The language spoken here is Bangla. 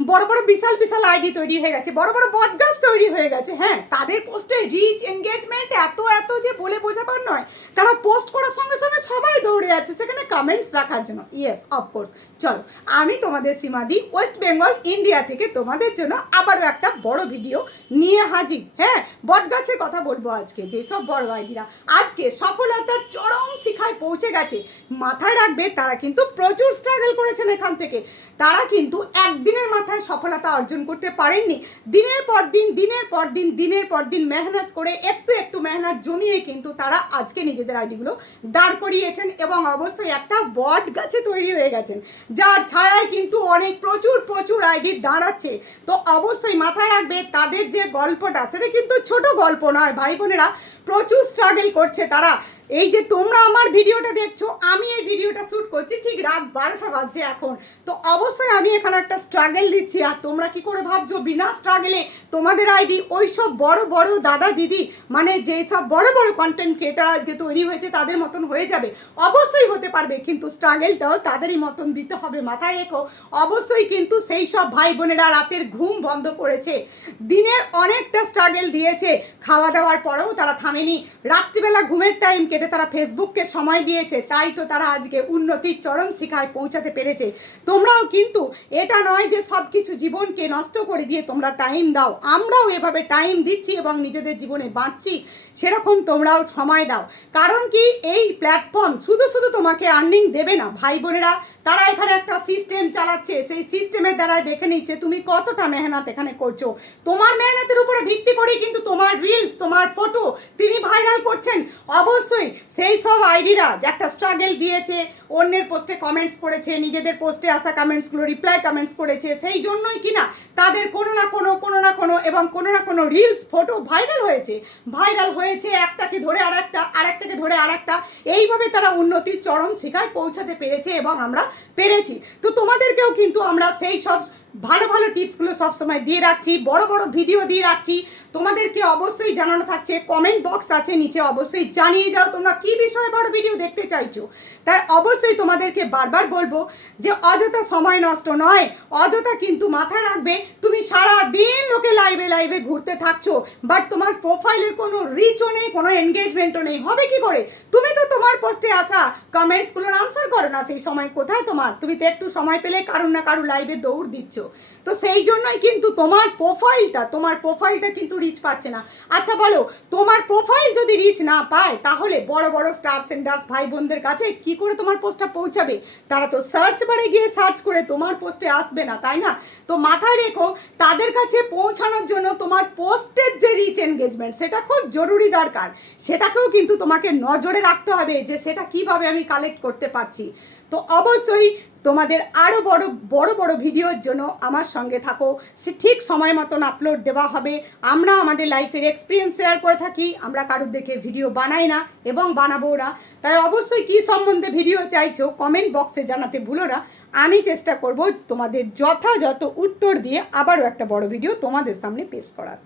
বড় বড় বিশাল বিশাল আইডি তৈরি হয়ে গেছে, বড় বড় বটগাছ তৈরি হয়ে গেছে। হ্যাঁ, তাদের পোস্টে রিচ এঙ্গেজমেন্ট এত এত যে বলে বোঝাবার নয়। তারা পোস্ট করার সঙ্গে সঙ্গে সবাই দৌড়ে যাচ্ছে সেখানে কমেন্টস রাখার জন্য। Yes, of course. চলো, আমি তোমাদের সীমাদি ওয়েস্ট বেঙ্গল ইন্ডিয়া থেকে তোমাদের জন্য আবারও একটা বড় ভিডিও নিয়ে হাজির। হ্যাঁ, বটগাছের কথা বলবো আজকে। যেসব বড় আইডিরা আজকে সফলতার চরম শিখায় পৌঁছে গেছে, মাথায় রাখবে তারা কিন্তু প্রচুর স্ট্রাগল করেছেন এখান থেকে। তারা কিন্তু একদিনের মাথায় সফলতা অর্জন করতে পারেননি। দিনের পর দিন মেহনত করে একটু একটু মেহনত জমিয়ে কিন্তু তারা আজকে নিজেদের আইডিগুলো দাঁড় করিয়েছেন এবং অবশ্যই একটা বট গাছে তৈরি হয়ে গেছেন, যার ছায়ায় কিন্তু অনেক প্রচুর আইডি দাঁড়াচ্ছে। তো অবশ্যই মাথায় রাখবে তাদের যে গল্পটা সেটা কিন্তু ছোট গল্প নয় ভাই বোনেরা। প্রচুর স্ট্রাগল করছে তারা। এই যে তোমরা আমার ভিডিওটা দেখছো, আমি এই ভিডিওটা শ্যুট করছি ঠিক রাত 12টা বাজছে এখন। তো অবশ্যই আমি এখানে একটা স্ট্রাগল দিচ্ছি। আর তোমরা কি করে ভাবছো বিনা স্ট্রাগলে তোমাদের আইডি ওই সব বড় দাদা দিদি, মানে যেই সব বড় কন্টেন্ট ক্রিয়েটার আজকে তৈরি হয়েছে তাদের মতন হয়ে যাবে? অবশ্যই হতে পারবে, কিন্তু স্ট্রাগলটাও তাদেরই মতন দিতে হবে। মাথায় রেখো, অবশ্যই কিন্তু সেই সব ভাই বোনেরা রাতের ঘুম বন্ধ করেছে, দিনের অনেকটা স্ট্রাগল দিয়েছে, খাওয়া দাওয়ার পরেও তারা থামেনি, রাত্রিবেলা ঘুমের টাইম কেটে তারা ফেসবুককে সময় দিয়েছে। তাই তো তারা আজকে উন্নতির চরম শিখায় পৌঁছাতে পেরেছে। তোমরাও কিন্তু এটা নয় যে সব কিছু জীবনকে নষ্ট করে দিয়ে তোমরা টাইম দাও। আমরাও এভাবে টাইম দিচ্ছি এবং নিজেদের জীবনে বাঁচছি, সেরকম তোমরাও সময় দাও। কারণ কি, এই প্ল্যাটফর্ম শুধু তোমাকে আর্নিং দেবে না ভাই বোনেরা। তারা এখানে একটা সিস্টেম চালাচ্ছে, সেই সিস্টেমের দ্বারা দেখে নিচ্ছে তুমি কতটা মেহনত এখানে করছো। তোমার মেহনতের উপরে ভিত্তি করেই কিন্তু তোমার রিলস, তোমার ফটো তিনি ভাইরাল করছেন। অবশ্যই সেই সব আইডিরা যে একটা স্ট্রাগল দিয়েছে, অন্যের পোস্টে কমেন্টস করেছে, নিজেদের পোস্টে আসা কমেন্টসগুলো রিপ্লাই কমেন্টস করেছে, সেই জন্যই কিনা তাদের কোনো না কোনো রিলস ফটো ভাইরাল হয়েছে। একটাকে ধরে আরেকটাকে ধরে আরেকটা, এইভাবে তারা উন্নতির চরম শিখায় পৌঁছাতে পেরেছে এবং আমরা পেরেছি। তো তোমাদেরকেও কিন্তু আমরা সেই সব ভালো টিপসগুলো সবসময় দিয়ে রাখছি, বড় ভিডিও দিয়ে রাখছি। তোমাদেরকে অবশ্যই জানানো থাকছে, কমেন্ট বক্স আছে নিচে, অবশ্যই জানিয়ে যাও তোমরা কি বিষয়ে বড় ভিডিও দেখতে চাইছো। তাই অবশ্যই তোমাদেরকে বারবার বলবো যে অযথা সময় নষ্ট নয়, অযথা কিন্তু মাথায় রাখবে তুমি সারা দিন লোকে লাইভে ঘুরতে থাকছো, বাট তোমার প্রোফাইলের কোনো রিচও নেই, কোনো এনগেজমেন্টও নেই। হবে কি করে? তুমি তো তোমার পোস্টে আসা কমেন্টসগুলোর আনসার করো না। সেই সময় কোথায় তোমার? তুমি তো একটু সময় পেলে কারুর না কারুর লাইভে দৌড় দিচ্ছ। তো সেই জন্যই কিন্তু তোমার প্রোফাইলটা কিন্তু রিচ পাচ্ছে না। আচ্ছা বলো, তোমার প্রোফাইল যদি রিচ না পায় তাহলে বড় স্টার সেন্ডার্স ভাই বোনদের কাছে কি করে তোমার পোস্টটা পৌঁছাবে? তারা তো সার্চ বারে গিয়ে সার্চ করে তোমার পোস্টে আসবে না, তাই না? তো মাথায় রেখো, তাদের কাছে পৌঁছানোর জন্য তোমার পোস্টের যে রিচ এনগেজমেন্ট সেটা খুব জরুরি দরকার। সেটাকেও কিন্তু তোমাকে নজরে রাখতে হবে যে সেটা কিভাবে আমি কালেক্ট করতে পারছি। তো অবশ্যই তোমাদের আরও বড় ভিডিওর জন্য আমার সঙ্গে থাকো। সে ঠিক সময় মতন আপলোড দেওয়া হবে। আমরা আমাদের লাইফের এক্সপিরিয়েন্স শেয়ার করে থাকি, আমরা কারোর দেখে ভিডিও বানাই না এবং বানাবো না। তাই অবশ্যই কী সম্বন্ধে ভিডিও চাইছো কমেন্ট বক্সে জানাতে ভুলো না। আমি চেষ্টা করব তোমাদের যথাযথ উত্তর দিয়ে আবারও একটা বড় ভিডিও তোমাদের সামনে পেশ করার।